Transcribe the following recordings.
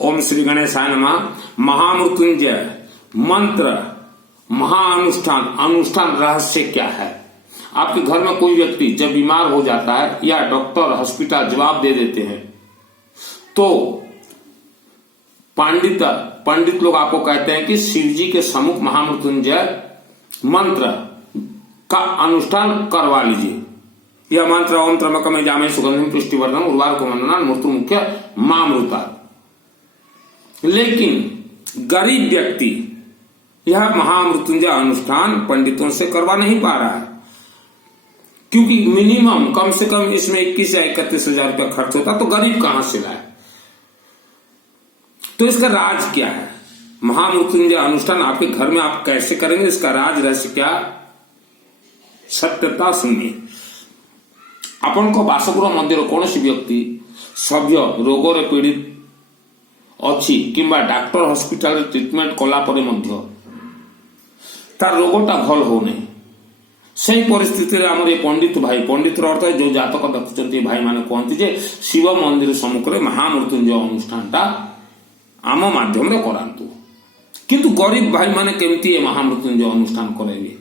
ओम श्री गणेशाय नमः। महामृत्युंजय मंत्र महाअनुष्ठान अनुष्ठान रहस्य क्या है? आपके घर में कोई व्यक्ति जब बीमार हो जाता है या डॉक्टर हॉस्पिटल जवाब दे देते हैं तो पंडित लोग आपको कहते हैं कि शिव जी के सम्मुख महामृत्युंजय मंत्र का अनुष्ठान करवा लीजिए। यह मंत्र ओम त्र्यंबकम यजामहे सुगंधिम पुष्टिवर्धनम उर्वारुकमिव बन्धनान् मृत्युमुख्य मामृतात्। लेकिन गरीब व्यक्ति यह महामृत्युंजय अनुष्ठान पंडितों से करवा नहीं पा रहा है, क्योंकि मिनिमम कम से कम इसमें 21 या 31,000 रुपया खर्च होता, तो गरीब कहां से लाए? तो इसका राज क्या है? महामृत्युंजय अनुष्ठान आपके घर में आप कैसे करेंगे, इसका राज रहस्य क्या? सत्यता सुनिए। आपण को बासगृह मंदिर कौन सी व्यक्ति सभ्य रोग पीड़ित अच्छी किंबा डाक्टर हॉस्पिटल ट्रीटमेंट कला परे मध्य तार रोगटा भल हो नहीं, सही परिस्थिति रे हमर ये पंडित भाई, पंडित अर्थ है जो जातक देखुचंती भाई माने कहती जे शिव मंदिर सम्मुख रे महामृत्युंजय अनुष्ठानटा आम माध्यम रे करांतु। किंतु गरीब भाई माने केमिति महामृत्युंजय अनुष्ठान करेबे?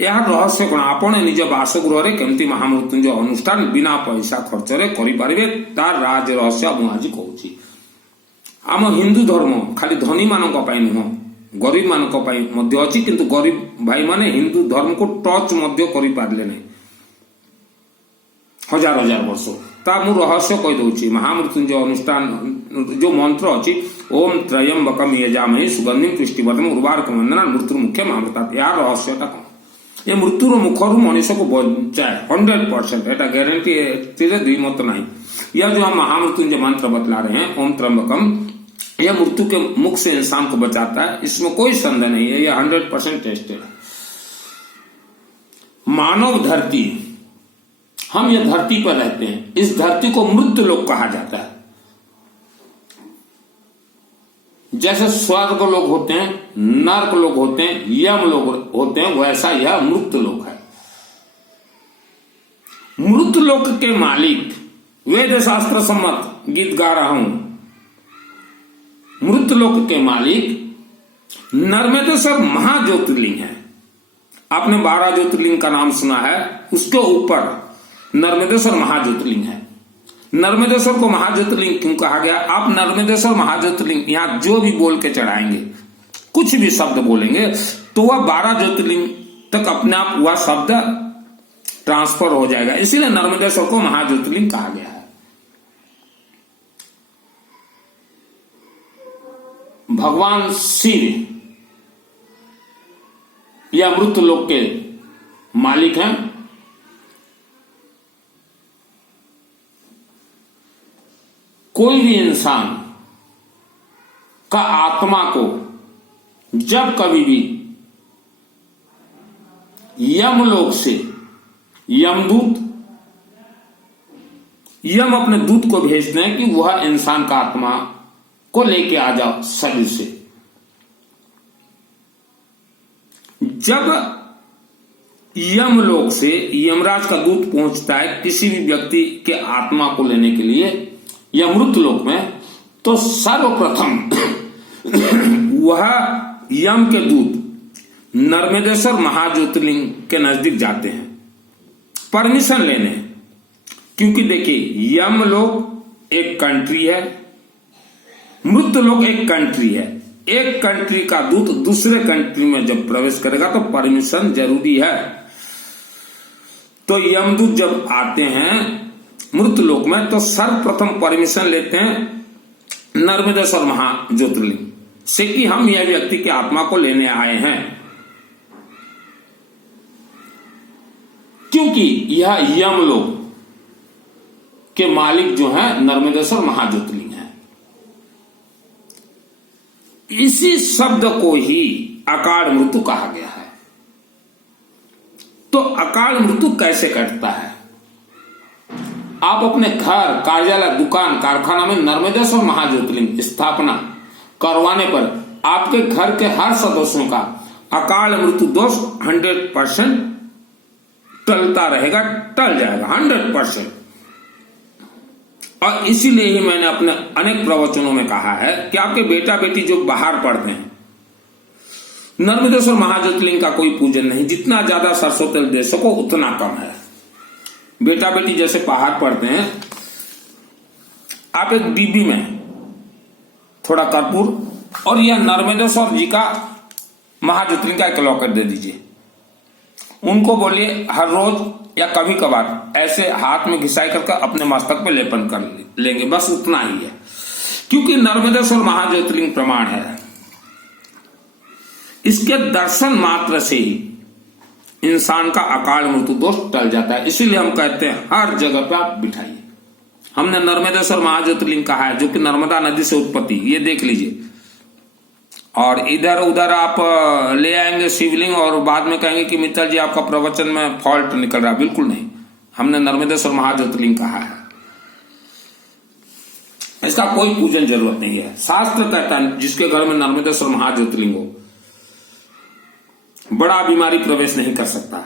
यार रहस्य कौन? आपण निज बासगृह रे केमिति महामृत्युंजय अनुष्ठान बिना पैसा खर्च रे करि पारिबे तार राज रहस्य मु आज कहूची। आम हिंदू धर्म खाली धनी मानक पाई नुह, गरीब मानक पाई मध्य अछि, किंतु गरीब भाई माने हिंदू धर्म को टच मध्य करि पारले नै हजार हजार वर्ष। ता मु रहस्य कहि दउची। महामृत्युंजय अनुष्ठान जो मंत्र अछि ओम त्र्यंबकम यजामहे सुगंधिम पुष्टिवर्धनम उर्वारुकमिव बन्धनान् मृत्युमुख्य मामृतात्। यार रहस्यटा कौन? ये मृत्युर मुखर मनीष को बचाए 100%, एटा गारंटी दुई मत नहीं। यह जो हम महामृत्युंजय मंत्र बतला रहे हैं ओम त्र्यंबकम, यह मृत्यु के मुख से इंसान को बचाता है, इसमें कोई संदेह नहीं है, यह 100% टेस्टेड है। मानव धरती, हम यह धरती पर रहते हैं, इस धरती को मृत्यु लोक कहा जाता है। जैसे स्वर्ग लोग होते हैं, नर्क लोग होते हैं, यम लोग होते हैं, वैसा यह मृत्यु लोक है। मृत्यु लोक के मालिक वेद शास्त्र सम्मत गीत गा रहा हूं। मृत्यु लोक के मालिक नर्मदेश्वर महाज्योतिर्लिंग है। आपने 12 ज्योतिर्लिंग का नाम सुना है, उसके ऊपर नर्मदेश्वर महाज्योतिर्लिंग है। नर्मदेश्वर को महाज्योतिर्लिंग क्यों कहा गया? आप नर्मदेश्वर महाज्योतिर्लिंग यहां जो भी बोल के चढ़ाएंगे, कुछ भी शब्द बोलेंगे तो वह 12 ज्योतिर्लिंग तक अपने आप वह शब्द ट्रांसफर हो जाएगा, इसीलिए नर्मदेश्वर को महाज्योतिर्लिंग कहा गया है। भगवान शिव या मृत्यु लोक के मालिक हैं। कोई भी इंसान का आत्मा को जब कभी भी यमलोक से यमदूत, यम अपने दूत को भेजते हैं कि वह इंसान का आत्मा को लेके आ जाओ शरीर से। जब यमलोक से यमराज का दूत पहुंचता है किसी भी व्यक्ति के आत्मा को लेने के लिए या मृत्यु लोक में, तो सर्वप्रथम वह यम के दूत नर्मदेश्वर महाज्योतिर्लिंग के नजदीक जाते हैं परमिशन लेने। क्योंकि देखिए यम लोक एक कंट्री है, मृत्यु लोक एक कंट्री है। एक कंट्री का दूत दूसरे कंट्री में जब प्रवेश करेगा तो परमिशन जरूरी है। तो यमदूत जब आते हैं मृत्यु लोक में तो सर्वप्रथम परमिशन लेते हैं नर्मदेश्वर महाज्योतिर्लिंग से कि हम यह व्यक्ति की आत्मा को लेने आए हैं, क्योंकि यह यमलोक के मालिक जो है नर्मदेश्वर महाज्योतिर्लिंग है। इसी शब्द को ही अकाल मृत्यु कहा गया है। तो अकाल मृत्यु कैसे कटता है? आप अपने घर, कार्यालय, दुकान, कारखाना में नर्मदेश्वर महाज्योतिर्लिंग स्थापना करवाने पर आपके घर के हर सदस्यों का अकाल मृत्यु दोष 100% टलता रहेगा, टल जाएगा 100%। और इसीलिए ही मैंने अपने अनेक प्रवचनों में कहा है कि आपके बेटा बेटी जो बाहर पढ़ते हैं, नर्मदेश्वर महाज्योतिर्लिंग का कोई पूजन नहीं। जितना ज्यादा सरसों तेल दे सको उतना कम है। बेटा बेटी जैसे बाहर पढ़ते हैं, आप एक डिब्बी में थोड़ा कर्पूर और यह नर्मदेश्वर जी का महाज्योतिर्लिंग का एक लॉकेट दे दीजिए। उनको बोलिए हर रोज या कभी कभार ऐसे हाथ में घिसाई करके अपने मस्तक पे लेपन कर लेंगे, बस उतना ही है। क्योंकि नर्मदेश्वर महाज्योतिर्लिंग प्रमाण है, इसके दर्शन मात्र से ही इंसान का अकाल मृत्यु दोष टल जाता है। इसीलिए हम कहते हैं हर जगह पे आप बिठाइए। हमने नर्मदेश्वर महाज्योतिर्लिंग कहा है, जो कि नर्मदा नदी से उत्पत्ति, ये देख लीजिए। और इधर उधर आप ले आएंगे शिवलिंग और बाद में कहेंगे कि मित्तल जी आपका प्रवचन में फॉल्ट निकल रहा। बिल्कुल नहीं, हमने नर्मदेश्वर महाज्योतिर्लिंग कहा है। इसका कोई पूजन जरूरत नहीं है। शास्त्र कहता है जिसके घर में नर्मदेश्वर महाज्योतिर्लिंग हो, बड़ा बीमारी प्रवेश नहीं कर सकता,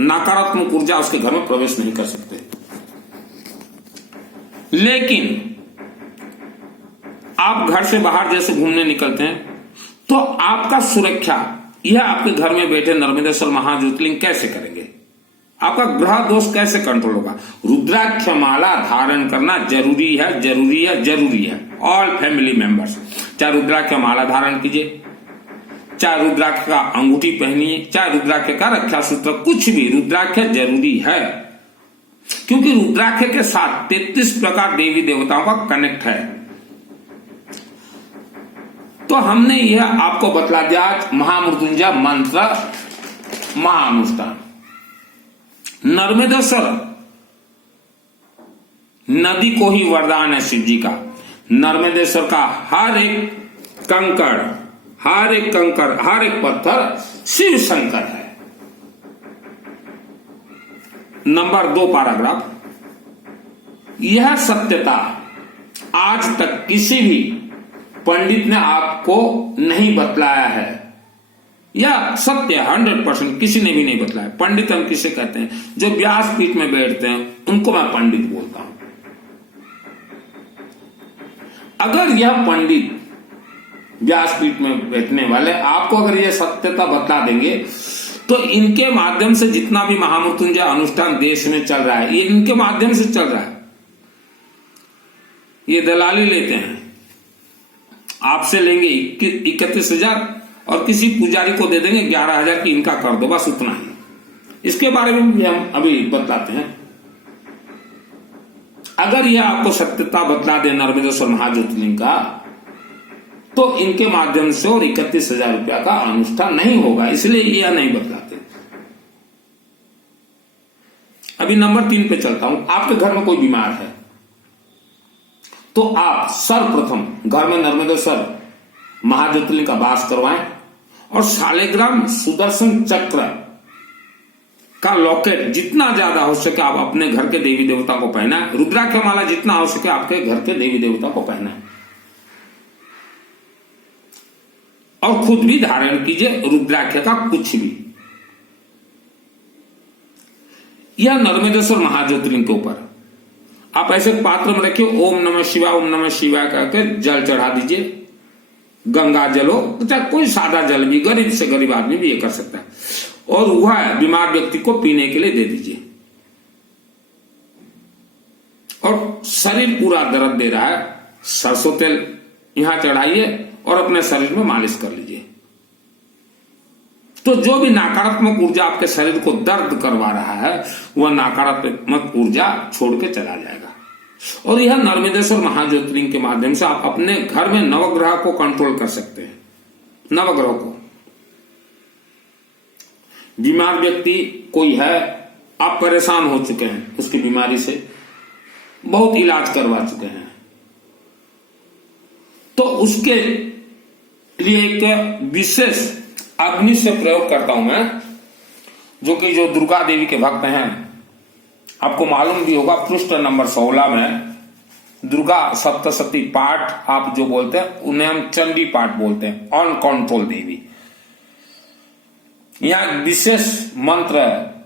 नकारात्मक ऊर्जा उसके घर में प्रवेश नहीं कर सकते। लेकिन आप घर से बाहर जैसे घूमने निकलते हैं तो आपका सुरक्षा यह आपके घर में बैठे नर्मदेश्वर महाज्योतिर्लिंग कैसे करेंगे? आपका ग्रह दोष कैसे कंट्रोल होगा? रुद्राक्ष माला धारण करना जरूरी है, जरूरी है, जरूरी है। ऑल फैमिली मेंबर्स, चाहे रुद्राक्ष माला धारण कीजिए, चाहे रुद्राक्ष का अंगूठी पहनिए, चाहे रुद्राक्ष का रक्षा सूत्र, कुछ भी, रुद्राक्ष जरूरी है। क्योंकि रुद्राक्ष के साथ 33 प्रकार देवी देवताओं का कनेक्ट है। तो हमने यह आपको बतला दिया आज महामृत्युंजय मंत्र महानुष्ठान। नर्मदेश्वर नदी को ही वरदान है शिव जी का। नर्मदेश्वर का हर एक कंकड़, हर एक कंकड़, हर एक पत्थर शिव शंकर है। नंबर 2 पैराग्राफ, यह सत्यता आज तक किसी भी पंडित ने आपको नहीं बतलाया है। यह सत्य 100% किसी ने भी नहीं बतलाया। पंडित हम किसे कहते हैं? जो व्यासपीठ में बैठते हैं उनको मैं पंडित बोलता हूं। अगर यह पंडित व्यासपीठ में बैठने वाले आपको अगर यह सत्यता बतला देंगे तो इनके माध्यम से जितना भी महामृत्युंजय अनुष्ठान देश में चल रहा है, ये इनके माध्यम से चल रहा है। ये दलाली लेते हैं, आपसे लेंगे 31,000 और किसी पुजारी को दे देंगे 11,000 की इनका कर दो, बस उतना ही। इसके बारे में भी हम अभी बतलाते हैं। अगर यह आपको सत्यता बतला दे नर्मदेश्वर महाज्योतिर्लिंग का, तो इनके माध्यम से और 31,000 रुपया का अनुष्ठान नहीं होगा, इसलिए यह नहीं बतलाते। अभी नंबर 3 पे चलता हूं। आपके घर में कोई बीमार है तो आप सर्वप्रथम घर में नर्मदेश्वर महाज्योतिर्लिंग का वास करवाएं और शालिग्राम सुदर्शन चक्र का लॉकेट जितना ज्यादा हो सके आप अपने घर के देवी देवता को पहनाएं। रुद्राक्ष माला जितना हो सके आपके घर के देवी देवता को पहनाएं और खुद भी धारण कीजिए रुद्राक्ष का कुछ भी। यह नर्मदेश्वर महाज्योतिर्लिंग के ऊपर आप ऐसे पात्र में रखिए, ओम नमः शिवाय करके जल चढ़ा दीजिए। गंगा जल हो चाहे कोई सादा जल भी, गरीब से गरीब आदमी भी ये कर सकता है, और वह बीमार व्यक्ति को पीने के लिए दे दीजिए। और शरीर पूरा दर्द दे रहा है, सरसों तेल यहां चढ़ाइए और अपने शरीर में मालिश कर लीजिए। तो जो भी नकारात्मक ऊर्जा आपके शरीर को दर्द करवा रहा है वह नकारात्मक ऊर्जा छोड़ के चला जाएगा। और यह नर्मदेश्वर महाज्योतिर्लिंग के माध्यम से आप अपने घर में नवग्रह को कंट्रोल कर सकते हैं। नवग्रह को, बीमार व्यक्ति कोई है, आप परेशान हो चुके हैं उसकी बीमारी से, बहुत इलाज करवा चुके हैं, तो उसके लिए एक विशेष अग्नि से प्रयोग करता हूं मैं, जो कि जो दुर्गा देवी के भक्त हैं आपको मालूम भी होगा, पृष्ठ नंबर 16 में दुर्गा सप्तशती पाठ आप जो बोलते हैं उन्हें हम चंडी पाठ बोलते हैं, ऑन कंट्रोल देवी। यहां विशेष मंत्र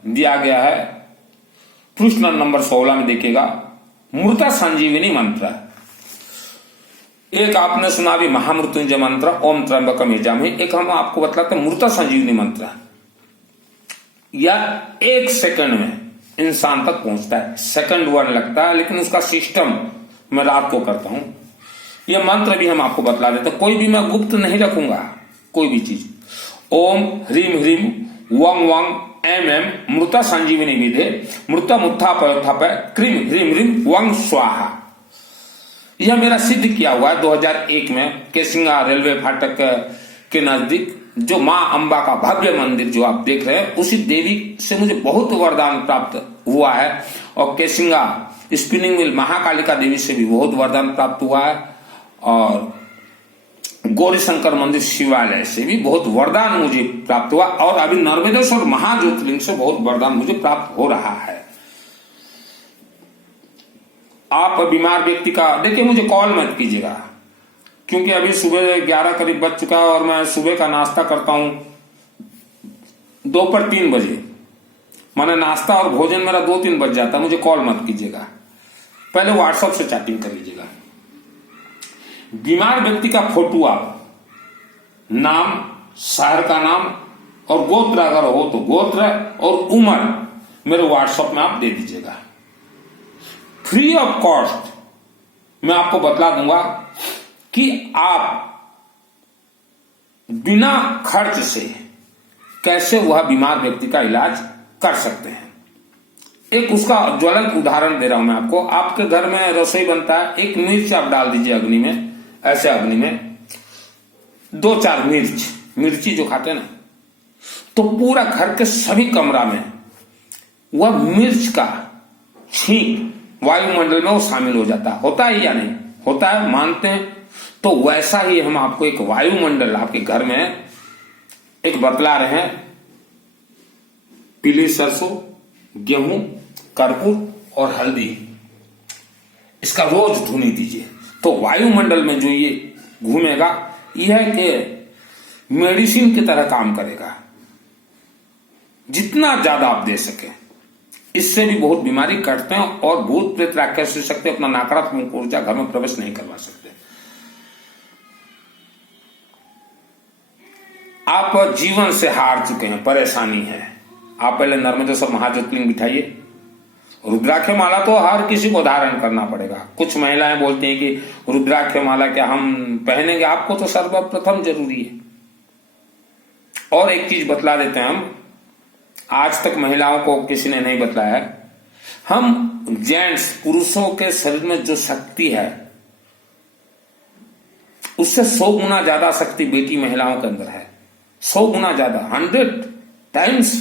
दिया गया है, पृष्ठ नंबर 16 में देखिएगा, मृता संजीवनी मंत्र। एक आपने सुना भी महामृत्युंजय मंत्र ओम त्र्यंबकम यजामहे, एक हम आपको बतलाते हैं मृता संजीवनी मंत्र। या 1 सेकंड में इंसान तक पहुंचता है, सेकंड 1 लगता है, लेकिन उसका सिस्टम मैं रात को करता हूं। यह मंत्र भी हम आपको बतला देते हैं, कोई भी मैं गुप्त नहीं रखूंगा कोई भी चीज। ओम ह्रीम ह्रीम वंग वंग एम एम मृता संजीवनी विधे मृता मुत्था पयोत्थापय क्रीम ह्रीम ह्रीम वंग स्वाहा। यह मेरा सिद्ध किया हुआ है 2001 में केसिंगा रेलवे फाटक के नजदीक जो मां अंबा का भव्य मंदिर जो आप देख रहे हैं, उसी देवी से मुझे बहुत वरदान प्राप्त हुआ है। और केसिंगा स्पिनिंग मिल महाकालिका देवी से भी बहुत वरदान प्राप्त हुआ है। और गौरी शंकर मंदिर शिवालय से भी बहुत वरदान मुझे प्राप्त हुआ। और अभी नर्मदेश्वर महाज्योतिर्लिंग से बहुत वरदान मुझे प्राप्त हो रहा है। आप बीमार व्यक्ति का देखिए, मुझे कॉल मत कीजिएगा, क्योंकि अभी सुबह 11 करीब बज चुका है और मैं सुबह का नाश्ता करता हूं दोपहर 3 बजे। माने नाश्ता और भोजन मेरा 2-3 बज जाता है। मुझे कॉल मत कीजिएगा, पहले व्हाट्सएप से चैटिंग कर लीजिएगा। बीमार व्यक्ति का फोटो आप नाम, शहर का नाम और गोत्र अगर हो तो गोत्र और उम्र मेरे व्हाट्सएप में आप दे दीजिएगा। फ्री ऑफ कॉस्ट मैं आपको बतला दूंगा कि आप बिना खर्च से कैसे वह बीमार व्यक्ति का इलाज कर सकते हैं। एक उसका ज्वलंत उदाहरण दे रहा हूं मैं आपको। आपके घर में रसोई बनता है, एक मिर्च आप डाल दीजिए अग्नि में, ऐसे अग्नि में 2-4 मिर्ची जो खाते हैं ना, तो पूरा घर के सभी कमरा में वह मिर्च का छींक वायुमंडल में वो शामिल हो जाता है। होता है या नहीं होता है, मानते हैं? तो वैसा ही हम आपको एक वायुमंडल आपके घर में एक बतला रहे हैं। पीली सरसों, गेहूं, कर्पूर और हल्दी, इसका रोज धुनी दीजिए तो वायुमंडल में जो ये घूमेगा यह कि मेडिसिन की तरह काम करेगा। जितना ज्यादा आप दे सके, इससे भी बहुत बीमारी कटते हैं और भूत प्रेत राक्षस से सकते अपना नकारात्मक ऊर्जा घर में प्रवेश नहीं करवा सकते। आप जीवन से हार चुके हैं, परेशानी है, आप पहले नर्मदेश्वर महाज्योतिर्लिंग बिठाइए। रुद्राक्ष माला तो हर किसी को धारण करना पड़ेगा। कुछ महिलाएं बोलती हैं कि रुद्राक्ष माला क्या हम पहनेंगे, आपको तो सर्वप्रथम जरूरी है। और एक चीज बतला देते हैं हम, आज तक महिलाओं को किसी ने नहीं बतलाया है। हम जेंट्स पुरुषों के शरीर में जो शक्ति है उससे 100 गुना ज्यादा शक्ति बेटी महिलाओं के अंदर है। 100 गुना ज्यादा, 100 टाइम्स।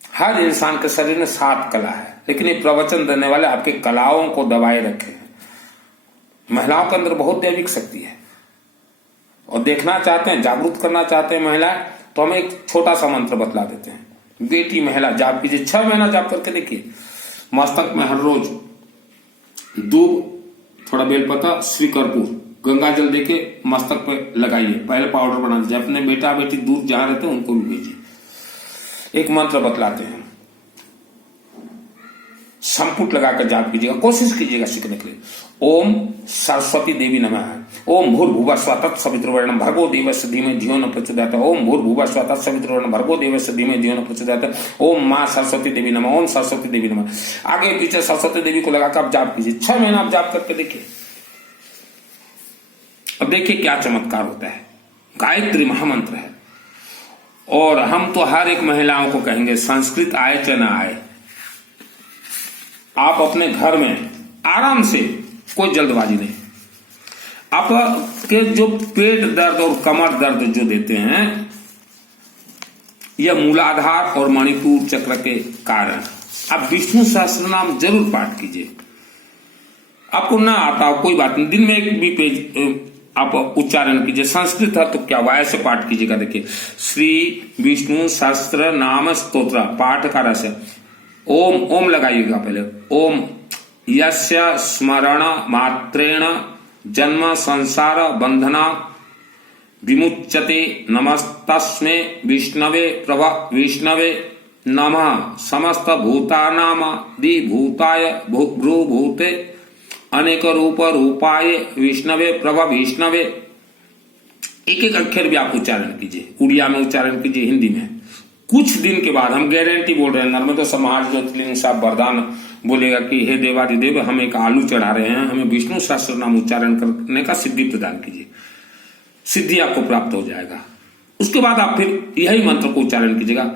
हर इंसान के शरीर में 7 कला है, लेकिन ये प्रवचन देने वाले आपके कलाओं को दबाए रखे हैं। महिलाओं के अंदर बहुत दैविक शक्ति है और देखना चाहते हैं, जागरूक करना चाहते हैं महिलाएं, तो हम एक छोटा सा मंत्र बतला देते हैं। बेटी महिला जाप कीजिए, 6 महीना जाप करके देखिए। मस्तक में हर रोज दूब, थोड़ा बेलपता, श्री कर्पूर, गंगा जल देके मस्तक पे लगाइए। पहले पाउडर बना दीजिए, अपने बेटा बेटी दूर जहां रहते हैं उनको भी भेजिए। एक मंत्र बतलाते हैं, संपुट लगाकर जाप कीजिएगा, कोशिश कीजिएगा सीखने के लिए। ओम सरस्वती देवी नमः। ओम भूर्भुवः स्वः तत्सवितुर्वरेण्यं भर्गो देवस्य धीमहि धियो न प्रचोदयात्। ओम भूर्भुवः स्वः तत्सवितुर्वरेण्यं भर्गो देवस्य धीमहि धियो न प्रचोदयात्। ओम मां सरस्वती देवी नमः। ओम सरस्वती देवी नमः। आगे पीछे सरस्वती देवी को लगाकर आप जाप कीजिए। 6 महीना आप जाप करके देखिए। अब देखिए क्या चमत्कार होता है। गायत्री महामंत्र है और हम तो हर एक महिलाओं को कहेंगे, संस्कृत आए चाहे ना आए, आप अपने घर में आराम से, कोई जल्दबाजी नहीं, आपके जो पेट दर्द और कमर दर्द जो देते हैं, यह मूलाधार और मणिपुर चक्र के कारण आप विष्णु सहस्त्र नाम जरूर पाठ कीजिए। आपको ना आता हो कोई बात नहीं, दिन में एक भी पेज आप उच्चारण कीजिए। संस्कृत है तो क्या वाय से पाठ कीजिएगा। देखिए, श्री विष्णु सहस्त्र नाम स्तोत्र पाठ का रस है। ओम, ओम लगाइएगा पहले। ओम यस्य स्मरण मात्रेण जन्म संसार बंधना विमुच्यते नमस्तस्मै विष्णवे नमः समस्त भूतानामदि भूताय भूभूते अनेक रूप रूपाय विष्णवे प्रभ विष्णवे। एक एक अक्षर भी आप उच्चारण कीजिए, उड़िया में उच्चारण कीजिए, हिंदी में। कुछ दिन के बाद, हम गारंटी बोल रहे हैं, नर्मदा समाज ज्योतिर्लिंग साहब वरदान बोलेगा कि हे देवादिदेव, हम एक आलू चढ़ा रहे हैं, हमें विष्णु सहस्त्र नाम उच्चारण करने का सिद्धि प्रदान कीजिए। सिद्धि आपको प्राप्त हो जाएगा। उसके बाद आप फिर यही मंत्र को उच्चारण कीजिएगा।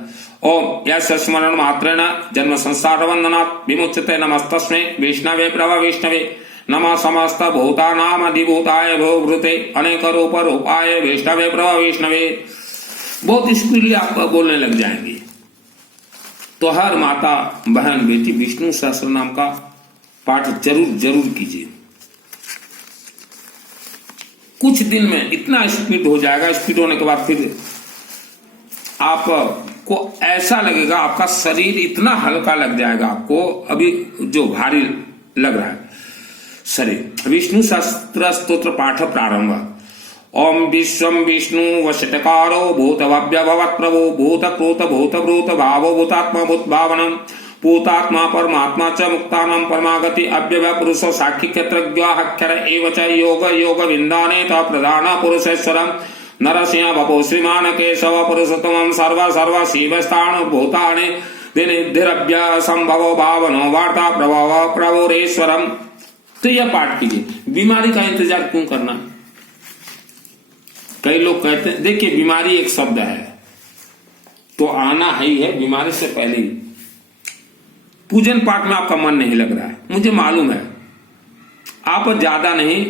ओम यस्य स्मरण मात्रेण जन्म संसार वंदनात् विमुच्यते नमस्तस्मै विष्णवे प्रभ विष्णवे। नमः समस्त भूतानाम अधिभूताय भूभृते अनेक रूप रूपाय विष्णवे प्रभ विष्णवे। बहुत स्पीडली आप बोलने लग जाएंगे। तो हर माता बहन बेटी विष्णु सहस्त्र नाम का पाठ जरूर जरूर कीजिए। कुछ दिन में इतना स्पीड हो जाएगा। स्पीड होने के बाद फिर आपको ऐसा लगेगा, आपका शरीर इतना हल्का लग जाएगा, आपको अभी जो भारी लग रहा है शरीर। विष्णु सहस्त्र स्तोत्र पाठ प्रारंभ। ओम विश्वम विष्णु वशटकारो भूत भव्य भवत् प्रभो भूत क्रोत भूत भूत भावो भूतात्मा भूत भावनम भूतात्मा परमात्मा च मुक्तानां परमागति अव्यय पुरुषो साक्षी क्षेत्रज्ञाक्षर एव च योग योग विन्दाने त प्रधान पुरुषेश्वरम नरसिंह बपो श्रीमान केशव पुरुषोत्तमं सर्व सर्व शिवस्थान भूतानि दिनिधिरव्य संभवो भावनो वार्ता प्रभव प्रभुरेश्वरम। तो यह पाठ कीजिए। बीमारी का इंतजार क्यों करना? कई लोग कहते हैं, देखिए बीमारी एक शब्द है तो आना ही है बीमारी से पहले ही। पूजन पाठ में आपका मन नहीं लग रहा है, मुझे मालूम है। आप ज्यादा नहीं,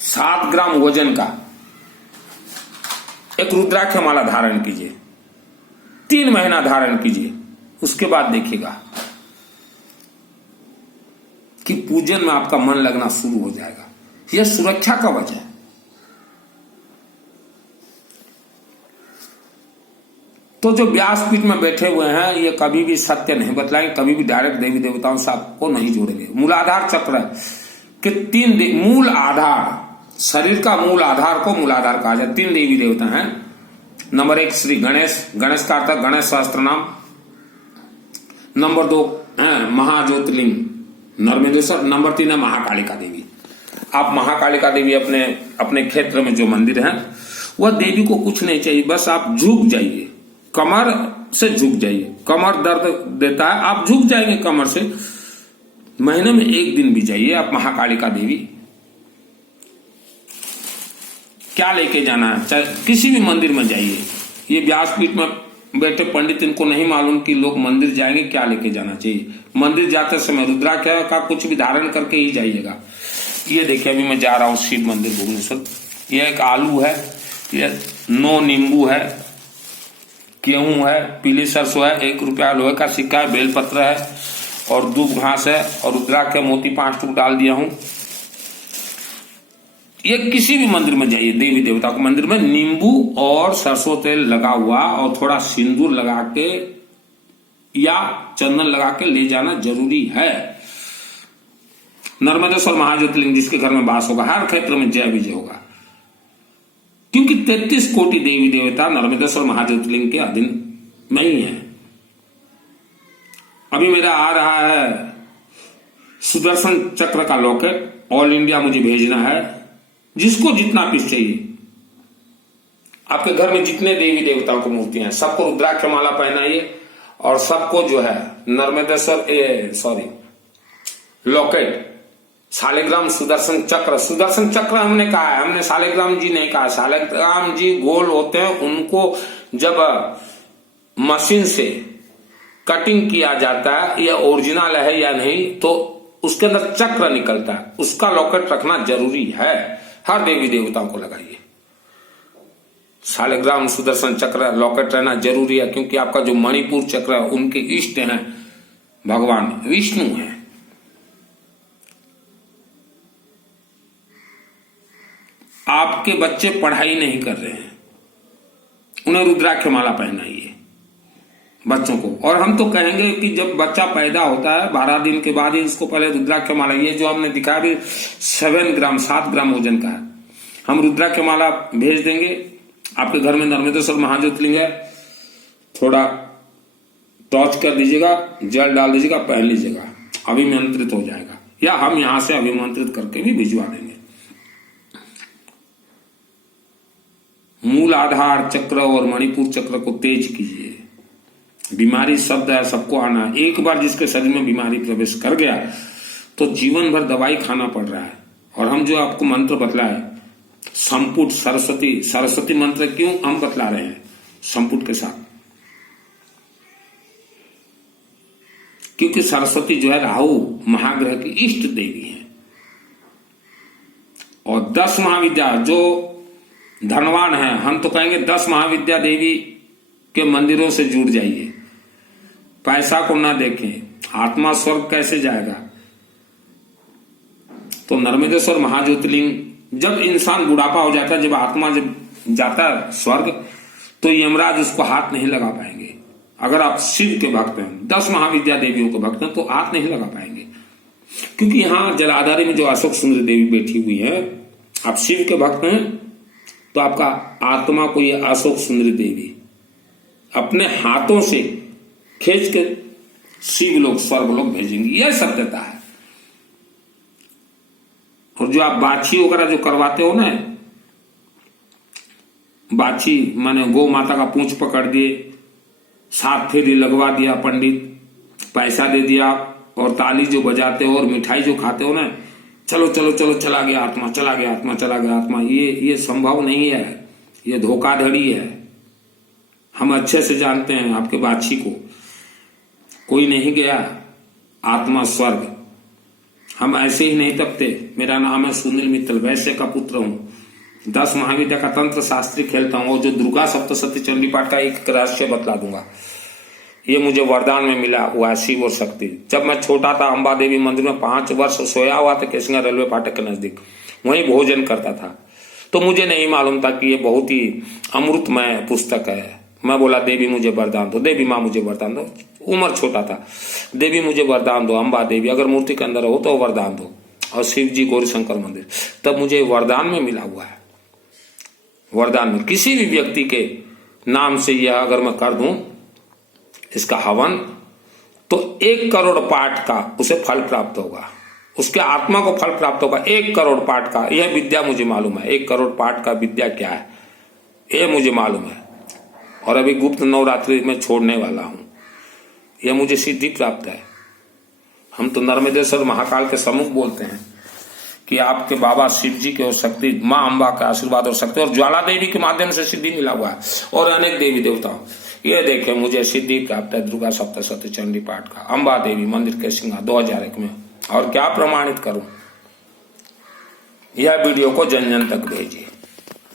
7 ग्राम वजन का एक रुद्राक्ष माला धारण कीजिए, 3 महीना धारण कीजिए। उसके बाद देखिएगा कि पूजन में आपका मन लगना शुरू हो जाएगा। यह सुरक्षा का वजह है। तो जो व्यासपीठ में बैठे हुए हैं ये कभी भी सत्य नहीं बतलाएंगे, कभी भी डायरेक्ट देवी देवताओं से आपको नहीं जोड़ेंगे। मूलाधार चक्र के 3 मूल आधार, शरीर का मूल आधार को मूलाधार कहा जाए। 3 देवी देवता हैं। नंबर 1 श्री गणेश, गणेश का अर्थ गणेश सहस्त्र नाम। नंबर 2 महाज्योतिर्लिंग नर्मदेश्वर। नंबर 3 है महाकालिका देवी। आप महाकालिका देवी अपने क्षेत्र में जो मंदिर है, वह देवी को कुछ नहीं चाहिए, बस आप झुक जाइए, कमर से झुक जाइए। कमर दर्द देता है, आप झुक जाएंगे कमर से। महीने में 1 दिन भी जाइए आप महाकालिका देवी। क्या लेके जाना है, चाहे किसी भी मंदिर में जाइए। ये व्यासपीठ में बैठे पंडित, इनको नहीं मालूम कि लोग मंदिर जाएंगे क्या लेके जाना चाहिए। मंदिर जाते समय रुद्राक्ष का कुछ भी धारण करके ही जाइएगा। ये देखिए अभी मैं जा रहा हूँ शिव मंदिर भुवनेश्वर। यह एक आलू है, यह 9 नींबू है, गेहूं है, पीली सरसों है, 1 रुपया लोहे का सिक्का है, बेलपत्र है और दूब घास है और रुद्राक्ष के मोती 5 टूक डाल दिया हूं। ये किसी भी मंदिर में जाइए, देवी देवता के मंदिर में नींबू और सरसों तेल लगा हुआ और थोड़ा सिंदूर लगा के या चंदन लगा के ले जाना जरूरी है। नर्मदेश्वर महाज्योतिर्लिंग जिसके घर में वास होगा, हर क्षेत्र में जय विजय होगा, क्योंकि 33 कोटि देवी देवता नर्मदेश्वर महाज्योतिर्लिंग के अधीन में ही है। अभी मेरा आ रहा है सुदर्शन चक्र का लॉकेट, ऑल इंडिया मुझे भेजना है। जिसको जितना पीस चाहिए, आपके घर में जितने देवी देवताओं की मूर्तियां हैं, सबको रुद्राक्ष माला पहनाइए और सबको जो है नर्मदेश्वर लॉकेट, शालिग्राम सुदर्शन चक्र हमने कहा है, हमने शालिग्राम जी नहीं कहा। शालिग्राम जी गोल होते हैं, उनको जब मशीन से कटिंग किया जाता है, यह ओरिजिनल है या नहीं, तो उसके अंदर चक्र निकलता है, उसका लॉकेट रखना जरूरी है। हर देवी देवताओं को लगाइए शालिग्राम सुदर्शन चक्र लॉकेट रहना जरूरी है, क्योंकि आपका जो मणिपुर चक्र है उनके इष्ट हैं भगवान विष्णु हैं। आपके बच्चे पढ़ाई नहीं कर रहे हैं, उन्हें रुद्राक्ष माला पहनाइए बच्चों को। और हम तो कहेंगे कि जब बच्चा पैदा होता है 12 दिन के बाद ही उसको पहले रुद्राक्ष माला, ये जो हमने दिखाया भी 7 ग्राम वजन का है, हम रुद्राक्ष माला भेज देंगे। आपके घर में नर्मदेश्वर महाज्योतिर्लिंग है, थोड़ा टॉर्च कर दीजिएगा, जल डाल दीजिएगा, पहन लीजिएगा, अभिमंत्रित हो जाएगा, या हम यहां से अभिमंत्रित करके भी भिजवा देंगे। मूल आधार चक्र और मणिपुर चक्र को तेज कीजिए। बीमारी शब्द है, सबको आना है। एक बार जिसके शरीर में बीमारी प्रवेश कर गया तो जीवन भर दवाई खाना पड़ रहा है। और हम जो आपको मंत्र बतलाए संपुट सरस्वती, सरस्वती मंत्र क्यों हम बतला रहे हैं संपुट के साथ? क्योंकि सरस्वती जो है राहु महाग्रह की इष्ट देवी है। और 10 महाविद्या, जो धनवान है, हम तो कहेंगे 10 महाविद्या देवी के मंदिरों से जुड़ जाइए। पैसा को ना देखें, आत्मा स्वर्ग कैसे जाएगा? तो नर्मदेश्वर महाज्योतिर्लिंग, जब इंसान बुढ़ापा हो जाता है, जब आत्मा जब जाता है स्वर्ग, तो यमराज उसको हाथ नहीं लगा पाएंगे। अगर आप शिव के भक्त हैं, 10 महाविद्या देवियों के भक्त हैं, तो हाथ नहीं लगा पाएंगे। क्योंकि यहां जलाधारी में जो अशोक सुंदरी देवी बैठी हुई है, आप शिव के भक्त हैं तो आपका आत्मा को ये अशोक सुंदरी देवी अपने हाथों से खींच के शिव लोग स्वर्ग लोग भेजेंगी। यह सत्यता है। और जो आप बाछी वगैरह जो करवाते हो ना, बाछी माने गौ माता का पूंछ पकड़ दिए, 7 फेरी लगवा दिया पंडित, पैसा दे दिया, और ताली जो बजाते हो और मिठाई जो खाते हो ना, चलो चलो चलो चला गया आत्मा, चला गया आत्मा, चला गया आत्मा, ये संभव नहीं है। ये धोखाधड़ी है। हम अच्छे से जानते हैं आपके बाछी को, कोई नहीं गया आत्मा स्वर्ग। हम ऐसे ही नहीं तपते। मेरा नाम है सुनील मित्तल, वैश्य का पुत्र हूं, 10 महाविद्या का तंत्र शास्त्री खेलता हूं। और जो दुर्गा सप्तशती चंडी पाठ का एक रहस्य बतला दूंगा। ये मुझे वरदान में मिला हुआ है, शिव और शक्ति। जब मैं छोटा था, अंबा देवी मंदिर में 5 वर्ष सोया हुआ था, केसिंगा रेलवे फाटक के नजदीक, वहीं भोजन करता था। तो मुझे नहीं मालूम था कि ये बहुत ही अमृतमय पुस्तक है। मैं बोला देवी मुझे वरदान दो, देवी माँ मुझे वरदान दो। उम्र छोटा था। देवी मुझे वरदान दो, अंबा देवी अगर मूर्ति के अंदर हो तो वरदान दो। और शिव जी गौरी शंकर मंदिर, तब मुझे वरदान में मिला हुआ है। वरदान में किसी भी व्यक्ति के नाम से यह अगर मैं कर दूं इसका हवन, तो 1 करोड़ पाठ का उसे फल प्राप्त होगा, उसके आत्मा को फल प्राप्त होगा। 1 करोड़ पाठ का यह विद्या मुझे मालूम है। 1 करोड़ पाठ का विद्या क्या है यह मुझे मालूम है। और अभी गुप्त नवरात्रि में छोड़ने वाला हूं। यह मुझे सिद्धि प्राप्त है। हम तो नर्मदेश्वर महाकाल के सम्मुख बोलते हैं कि आपके बाबा शिव जी के और शक्ति माँ अम्बा का आशीर्वाद और शक्ति, और ज्वाला देवी के माध्यम से सिद्धि मिला हुआ है, और अनेक देवी देवताओं। ये देखें मुझे सिद्धि प्राप्त है दुर्गा सप्तशती चंडी पाठ का, अंबा देवी मंदिर केसिंगा 2001 में। और क्या प्रमाणित करूं? यह वीडियो को जन जन तक भेजिए।